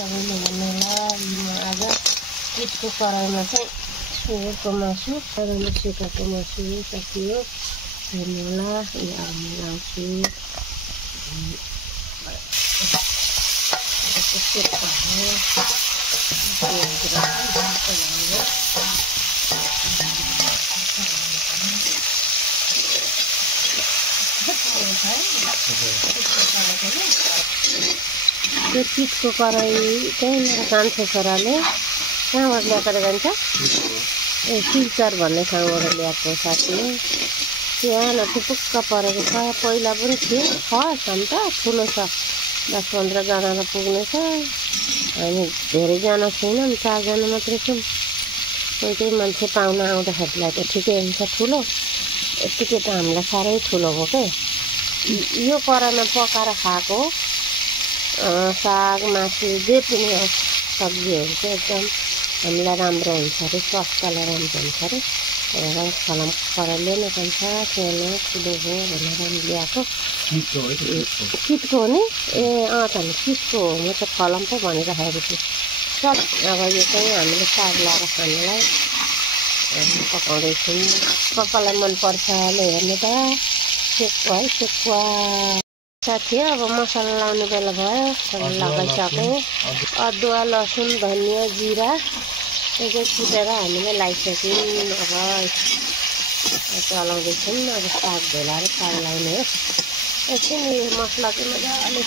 सबैले हेर्नुहोला आज किटको कराईमा चाहिँ सुँगुरको मासु कराईमा सुकाएको मासु सकियो हेर्नुहोला यो अब मिलाउँछु त्यो किटको कराई चाहिँ मेरो कान्छो छोराले कहाँबाट ल्याएर जान्छ ए सिल्चर भन्ने ठाउँबाट ल्याएको साथी सानो टुपुक्क परेको छ पहिला पनि थियो छ अन्त ठुलो छ 10-15 जनालाई पुग्ने छ हामी धेरैजना छैनौँ 4 जना मात्रै छौँ कोही कोही मान्छे पाहुना आउँदाखेरिलाई त ठिकै हुन्छ ठुलो यतिकै त हामीलाई साह्रै ठुलो भयो के यो कराईमा पकाएर खाएको साग मासु जे पनि होस् सब्जीहरू चाहिँ एकदम हामीलाई राम्रो हुन्छ अरे स्वास्थ्यलाई राम्रो हुन्छ अरे र फलाम कराईले नै भन्छ सानो ठुलो हो भनेर हामी ल्याएको किटको हो नि ए त नि किटको हो म त फलाम पो भनिराखेको छु चल अब यो चाहिँ हामीले साग लाएर खानुलाई पकाउँदैछौँ कपालाई मनपर्छ ले हेर्नु त सेकुवा है सेकुवा साथी अब मसला लाउने बेला भयो लगाइसक्यौँ अदुवा लसुन धनियाँ जिरा त्यो कुटेर हामीले लगाइसक्यौँ अब चलाउँदैछौँ अब साग धुलाएर साग लाउने हो एकछिन यो मसला चाहिँ मजाले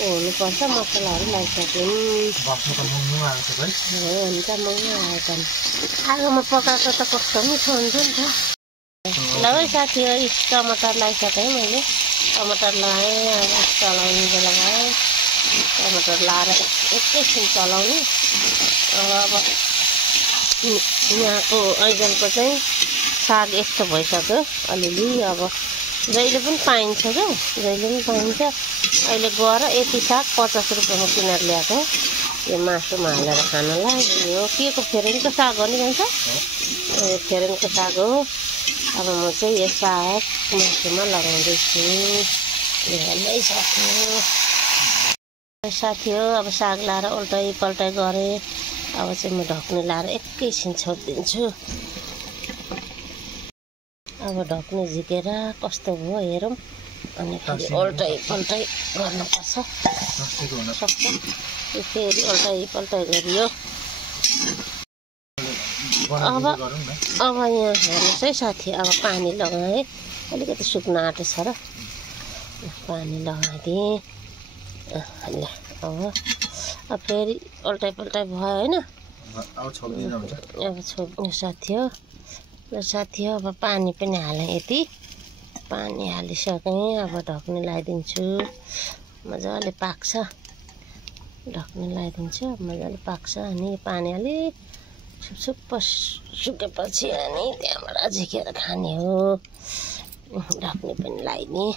हुनुपर्छ मसलाहरू लगाइसक्यौँ हुन्छ मङ्गो आएको आगोमा पकाएको त कस्तो मिठो हुन्छ नि त ल है साथीहरू टमाटर लगाइसकेँ मैले टमाटर लगाएँ अब चलाउने बेला भयो टमाटर लाएर एकैछिन चलाउने अब यहाँको ऐजलको चाहिँ साग यस्तो भइसक्यो अलिअलि अब जहिले पनि पाइन्छ क्या जहिले पनि पाइन्छ अहिले गएर यति साग 50 रुपियाँमा किनेर ल्याएको यो मासुमा हालेर खानलाई यो के को फेरेनको साग हो नि भन्छ यो फेरेनको साग हो अब म चाहिँ यो साग मासुमा लगाउँदैछु हेर्नै सक्नु साथी हो अब साग लाएर उल्टाइ पल्टाइ गरेँ अब चाहिँ म ढक्ने लाएर एकैछिन छोडिदिन्छु अब ढक्ने झिकेर कस्तो भयो हेरौँ अनि फेरि उल्टाइ पल्टाइ गर्नुपर्छ सक्छ फेरि उल्टाइ पल्टाइ गरियो अब यहाँ हेर्नुहोस् है साथी अब पानी लगाएँ अलिकति सुक्न आँटेछ र पानी लगाइदिएँ ल अब फेरि उल्टाइ पल्टाइ भयो होइन अब छोड्नु साथी हो अब पानी पनि हालेँ यति पानी हालिसकेँ अब ढक्ने लगाइदिन्छु मजाले पाक्छ ढक्ने लगाइदिन्छु मजाले पाक्छ अनि पानी अलिक छुप सुकेपछि अनि त्यहाँबाट झिकेर खाने हो ढक्ने पनि लगाइदिएँ